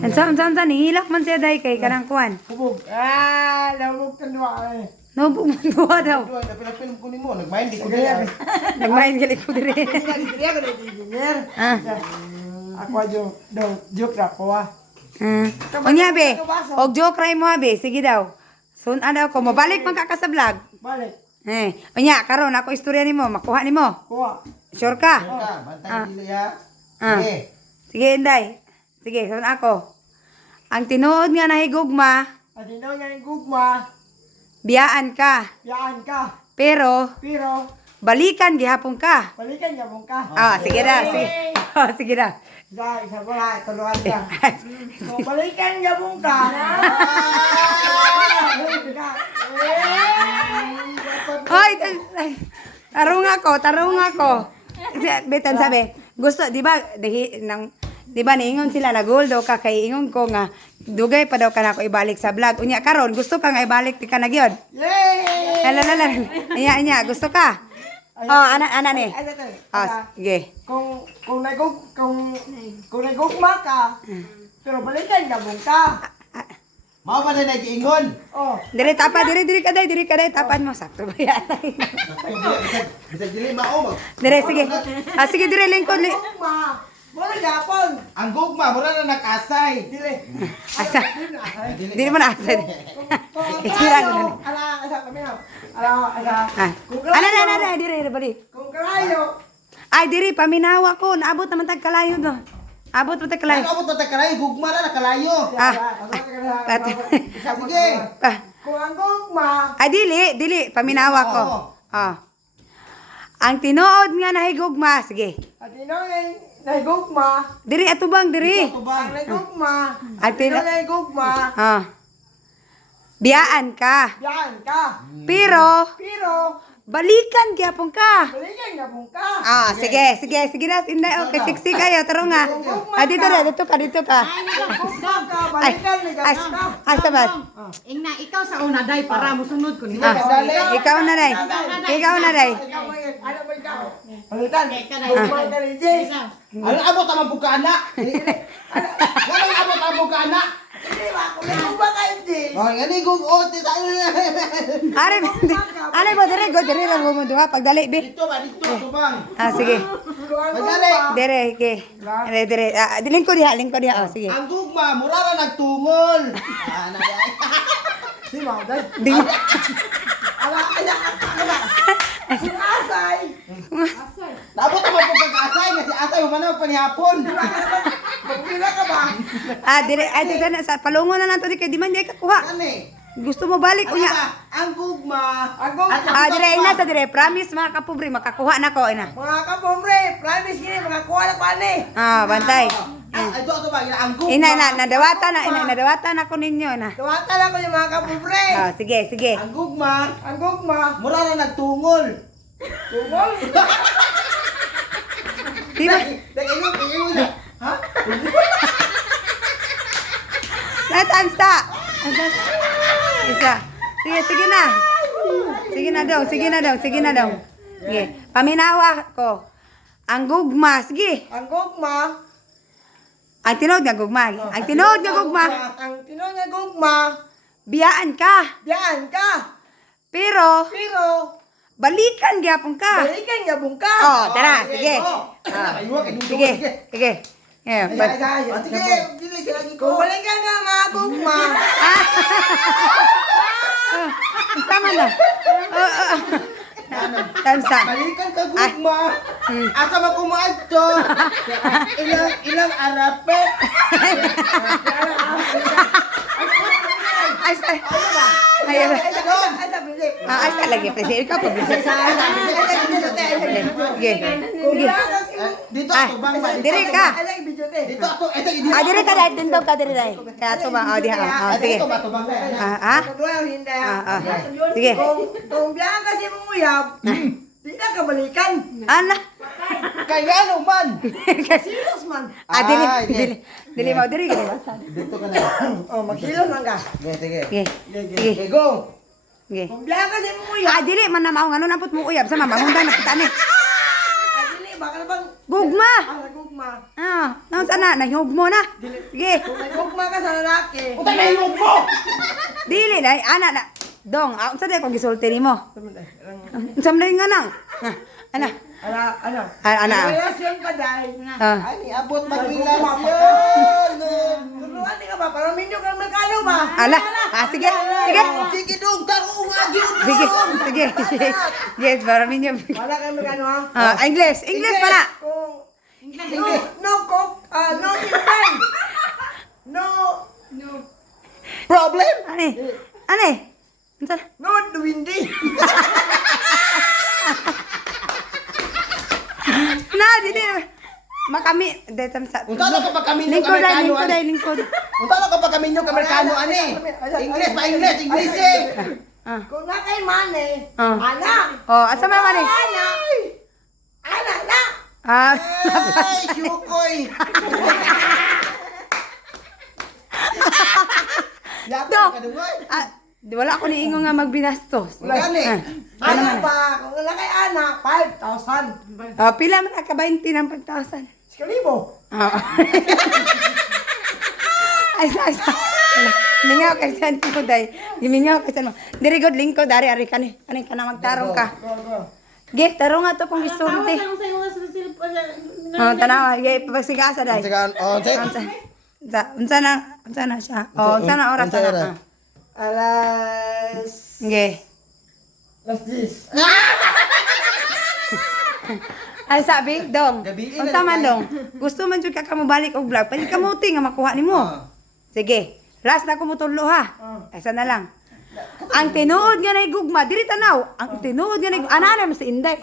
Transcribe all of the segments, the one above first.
Unsa nihilak man siya day kay kanang kuan. Hubog. Nahubog ka duwa eh. Nahubog man duwa daw. Napilapilm ko nimo, nagmain di ko diya. Nagmain gali ko dire. Diya ko di engineer. Ako joke ra ko ah. Unya be, og joke ray mo be, sige daw. Sun ano ko mabalik man ka sa vlog. Balik. Unya karon ako istorya nimo, makuha nimo. Kuha. Sure ka? Bantay dili ya. Sige, Inday. Sige, sun ako. Ang tinuod nga nahigugma, At hindi nga yung gugma, biyaan ka. yaan ka. Pero Pero, balikan gihapon ka. balikan niya mong ka. Sige na, sige. Sige na. Isa ko na, turuan ka. So, balikan niya mong ka. Hoy, tarong ako. Betan sabi, gusto, di ba, niingon sila na goldo ka, kay ingon ko nga, dugay pa daw ka na ako ibalik sa vlog. Unya, karon gusto ka nga ibalik, di ka na gyud. Yay! Lalala, anya, gusto ka? Ana ni. Sige. Kung nagugma ka, pero balikan niya mong ka. Mao ba na nag-ingon? Oh, Dire ka day, tapan mo sakto ba yan? Bisa dili mao mag. Dire, sige. Sige, dire, lingkod. gugma. Mula gapon. Ang gugma mura na nakasay. Dili. Asa? Dili mo na asa. Isira ko na. Ana, dire, bali. Kung kalayo, Ay, dire, paminawa ko. Naabot naman tag kalayo do. Abot mo tag kalayo. Ano abot ta kalay gugma na nakalayo. Sige. kung ang gugma, Ay, dili, paminawa ko. Ang tinuod nga nahigugma, sige. at inong nagugma, Diri, atubang, diri. Ito ang ba? nagugma, At inong nagugma, Biyaan ka. yan ka. Pero, Pero, balikan gyapon ka. balikan niya mong ka. Sige na, Inday. Okay, siksi kayo, taro nga. Dito ka. Balikan niya ka. Asa ba? Ingna, ikaw sa una, day, para musunod ko. Ikaw na, day. Ano ba ikaw? Balikan. Gugma ka ni Jess. Ano abot ang bukana? Ano abot ang bukana? Hindi ba? Kung nagugma ka ni Jess. Oh, ngani gugot sa Are ba, dire lang mo duha pagdali, be. Dito ba dito bang? Sige. Kung ang Madali. gugma, Dire, dire. Lingkod diha, sige. Ang gugma mura na nagtungol. di ba? Dahil, Di. ala, asay. Abot ang pagkakasay kasi asay humanaw pa ni hapon. Magpila ka ba? Dire, sa palungo na lang to, di kay di man di ka kuha. Kani. Gusto mo balik, Ano unya. ba? Ang gugma. Ang gugma. Dire, ina sa dire. Promise, mga kapobre, makakuha na ko, ina. Mga kapombre, promise gini, makakuha na pa ni. Bantay. Ito ba? Ang gugma. Ina, nadawatan ako ninyo, ina. Tuwata lang ko yung mga kapombre. Sige. Ang gugma Ang gugma, mura na nagtungol. tungol. Di ba? Nag-ingon na. Ha? Natamsa. Isa. Sige na. Sige na daw. Sige. Paminawa ko. Ang gugma, sige. Ang gugma, Ang tinood nga gugma. ang tinong niya gugma, Biyaan ka. biyaan ka. Pero, Pero, balikan gyapon ka. balikan niya mong ka. Tara, sige. Sige. Sige, dili sila ni Kung ko. balikan ka mga gugma, Tama na. Tamsa. Balikan ka gugma. Asa man kumaadto. Ilang arapet. Ay, ayaw. Ay, lagi. Ikaw po. Sige. Dito ako bang ba? Dire ka. Dito ako. Dire ka dahil dito ka dire dahil. Kaya ito ba? Diha. Sige. Ito ba to bang? Sige. Kung biyaan kasi mong uyab, di na ka balikan. Ana. Kaya ano man. Serious man. Dili mo. Dire ka. Dito ka na. Oh, magkilos man ka. Sige. Sige. Okay, go. Sige. Kung biyaan kasi mong uyab, Dili man na mao ngano napot mo uyab sa mama. Mundan na kita ni. dili, baka na bang Gugma. Nagugma. Nang sana nahugmo na. Sige. Kung nagugma ka sa lalaki. Unta na yung mo. Dili na ana na. Dong, unsa day ko gisulti nimo? Unsa man nga nang? Ana. Ano? Ana. Relasyon pa dahil. Ay, niabot magrelasyon. Turuan di ka ba? Para minyo kang merkado ba? Ala. Sige. Sige. Sige dong, taro nga gyud. Sige. Sige. Yes, para minyo. Wala kang merkado ha? English. English pala. Kung no cook, no invent. No Problem? Ane. Unsa? no windy. Na, dili. Makami, detam sa. Unta na kapag kami nyo Lingkod ay, Amerikano ani. lingkod. Unta na kapag kami nyo Amerikano ani. English pa English, English eh. Kung na kay mane, Ah. anak. Oh, asa man man eh? Anak. Anak na. Ay, syukoy. Yato Dok. ka dungoy. Wala ko ni ingo nga magbinastos. Gani. Anak ba? Kung na kay anak, 5,000. Pila man ka 20 ng 5,000. Sikalibo. Ay, Mingaw kay san ko day. Gimingaw kay san mo. Diri god lingkod dari ari kani. Kani ka na magtarong ka. Go. Ge, tarong nga to kung gisulti. Tanawa, ge pasigasa day. Sige, sige. Unsa na siya? Unsa na oras Unsa na? na? Alas... Ge. Alas 10. Ay sabi, dong. Gabi na Unsa man tayo. dong? Gusto man jud ka mo balik og vlog. Pwede ka muti nga makuha nimo. Sige. Last na ko mo tulo ha. Isa na lang. Ang tinuod nga nay gugma, diri tanaw. Ang tinuod nga nay ana na si Inday.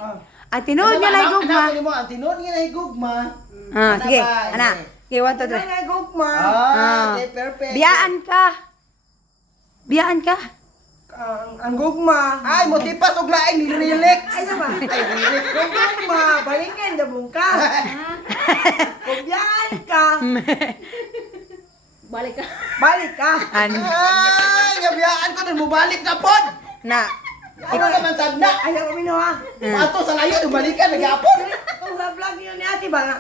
Ang tinuod nga nay gugma. Ang tinuod nga nay gugma. Sige, ana. Okay, 1 2 3. Ay, gugma. Okay, perfect. Biyaan ka. Biyaan ka. Ang gugma. Ay, motipas og laing relax. Ay, naman. Kung gugma, balikan jabong ka. Kung biyaan ka, balik ka. Ano? Ay, gabiyaan ko din mo balik na pod. Na. Ano naman sagna? Ayaw ko mino ha. Ato sa layo balikan nagapon. Kung sa vlog yun ni ate ba nga,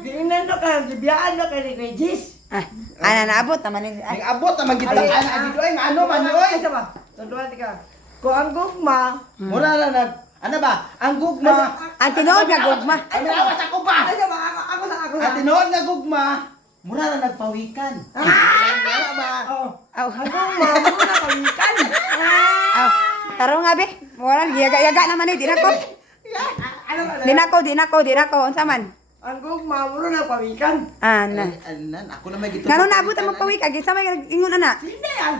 giinan no ka, biyaan no ka ni kay Jis. Ana naabot naman ni. Ay abot na magita ana dito ay ano man oy. Isa ba? Tunduan ka. Kung ang gugma, Mura na nag ano ba? Ang gugma. Ang tinuod nga gugma. Ay awas ako ba? ay ba? Ako sa. Ang tinuod nga gugma. Mura na nagpawikan. Ano ba? Oo. Aw. Ang gugma, mo na kawikan. Aw. Taro nga be. Wala yaga naman ni dinako. Dinako. Unsa man? Ang gugma, mo na kawikan. Ana. Anan, ako na may gito. Ngano naabot ang magpawik agi sa may ingon ana. Hindi yan.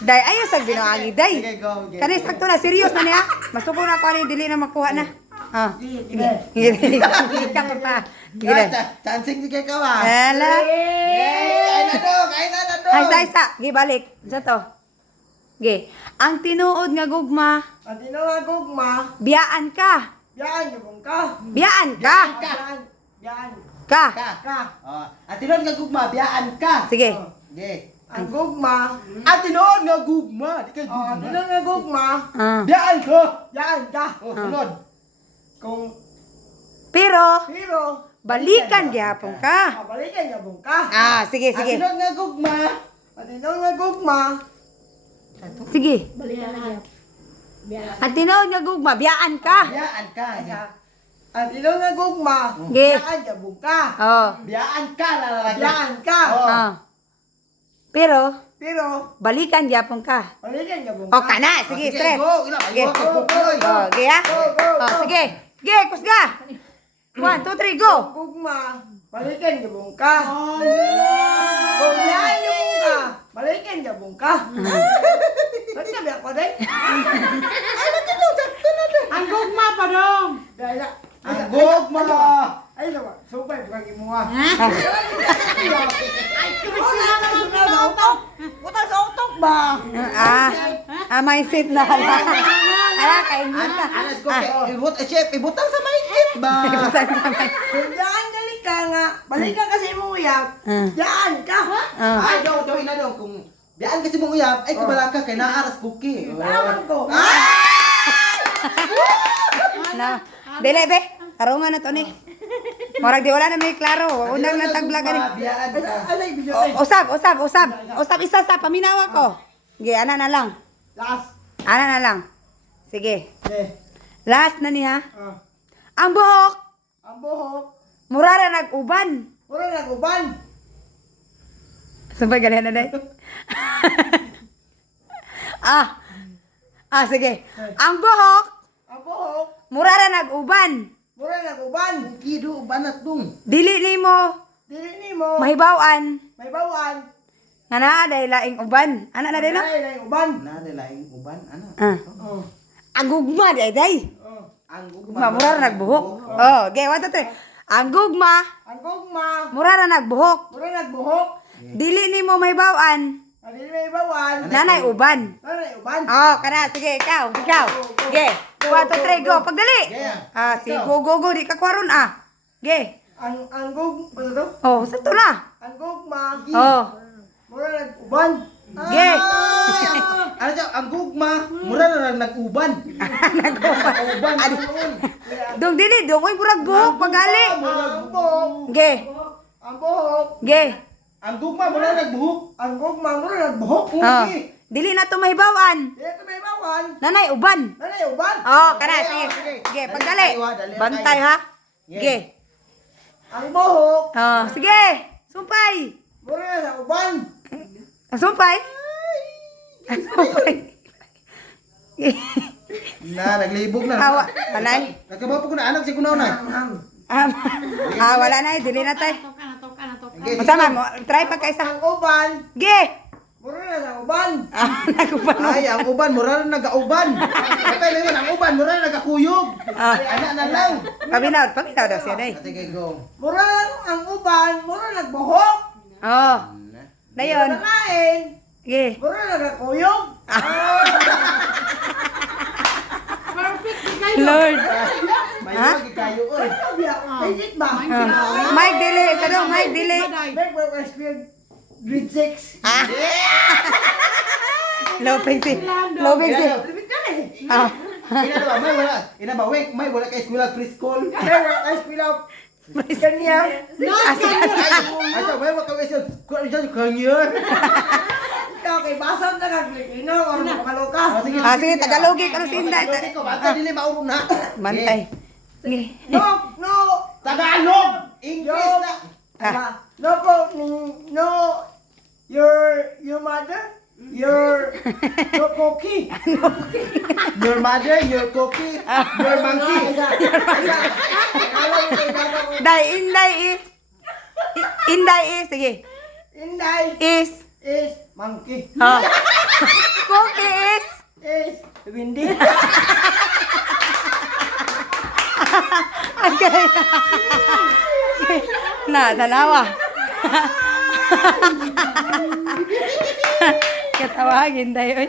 Day ayo sa binoagi day. Sige, go. Kani sakto na serious na niya. Masuko na ko ani dili na makuha na. Sige. Sige ka pa. Sige. Chancing sige ka ba? Hala. Ay na dog, Ay sa. Gi balik. Sa to. Gi. Ang tinuod nga gugma, Ang tinawa gugma, biyaan ka. biyaan jabong ka. Biyaan ka. Biyaan. Ka. Ka. Oh, at tinuod nga gugma, biyaan ka. Sige. Sige. Ang gugma, At tinuod nga gugma, di kay ang gugma. tinawa gugma, Biyaan ka. biyaan ka. Oh, sunod. Kung Pero pero, balikan gyapon ka. balikan jabong ka. Sige, At sige. tinuod nga gugma. Ang tinawa gugma, Sige. Ang tinuod nga gugma, biyaan ka. Biyaan ka. ang tinawa gugma, Ge. biyaan jabong ka. Oh. Biyaan ka lalagyan. Biyaan ka. Oh. Pero Pero, balikan gyapon ka. balikan jabong O ka. kana, sige, straight. Go, ila Sige. ayo ko boy. Oh, ge ha? Go, go, Oh, go. sige. Ge, kusga. 1 2 3 go. Gugma, balikan jabong ka. Kung biyaan jabong ka, balikan jabong ka. Ba't sabi ako din? Ang gugma pa dong. Dahil na. Ang gugma. Ay, sama. Subay, bukan imuha. Ha? Bukan sa utok ba? May seat na. Ala, kainit ka. Alas ko chef, ibutang sa maikit ba? Kung dyan dali ka nga, balikan kasi mo uyak. Dyan ka. Ay, daw ina daw kung biyaan kasi mong uyab, ay kabalaka kay naaras buki. Tawag ko. Na. Dili be. Tarungan na to ni. Murag di wala na may klaro. Unang nang taglagan ni. Biyaan ka. Alay, video tayo. Usab. Usab isa sa paminawa ko. Sige, ana na lang. Last. Ana na lang. Sige. Last na ni ha. Ah. Ang buhok. Ang buhok. Murara nag-uban. Mura nag-uban. Sumpay ganyan na day. Sige. Ang buhok. Ang buhok. Murara nag-uban. Mura nag-uban. Kido, banat dong. Dili nimo Dili ni mo. mahibaw-an May bawan. nga naa day laing uban. Ana na day no? Ay, na uban. Nadilaing uban, ano? Oh. Ang gugma day. Oh. Ang Gugma murara nagbuhok. Oh, okay, 1 2 3. Ang gugma Ang gugma. murara nagbuhok. Mura nagbuhok. Dili nimo mahibaw-an Dili may bawan. nanay uban. Nanay uban. Oh, kana sige ikaw. Okay. 1 2 3 go. Pagdali. Yeah. Si go di ka kwaron Okay. Ang gug, ano to? Oh, sa to na. Ang gugma. Oh. Mura nag-uban. Okay. Ano siya, ang gugma, mura na lang nag-uban. Nag-uban. Dong dili dong oy murag buhok pagali. Ang buhok. Okay. Ang buhok. Okay. Ang gugma, mura na nagbuhok. Ang gugma. Mura nagbuhok. Oh. Dili na to mahibaw-an Dito may bawan. nanay uban. Nanay uban. Oh, kana sige. Okay. Sige, pagdali. Bantay ha. Sige. Ang buhok. Oh, sige. Sumpay. Mura na uban. Sumpay. Sumpay. Naglibog na. Awa, panay. Nagkabapo ko na anak siya kunaw na. Wala na, dili na tay. Okay, Masama mo, try pa kaysa. Ang uban. Ge. Mura na uban. Nagupano. ay, ang uban, mura na nag-auban. Okay, naman, ang uban, mura na nagkakuyog. Anak na lang. Paminaw daw siya day. Ate kay go. Mura ang uban. Mura nagbuhok. Oh. Dayon. Nakain. Ge. Mura nagkakuyog. Perfect di kayo. Lord. May wagi kayo, oy. Legit ba? Mike dili, kado Mike dili. Make my first grade 6. Loping si. Loping si. Libit ka eh. Ah. Ina ba, may wala. Ina ba, wait, may wala kay eskwela preschool. Make my first grade Kanya. Ay, may wala kay eskwela kanya. Ikaw kay basam na kag-Filipino or makaloka. Sige, Tagalogin ka si Inday. Ko bata dili maurong na. Mantay. Sige. No. Tagalog, English na. No po, no. Your mother? Your cookie. Your mother, your cookie, your monkey. Inday is. Sige. Inday Is. monkey. Cookie is. Is windy. Okay. Tanawa. Katawagin tayo.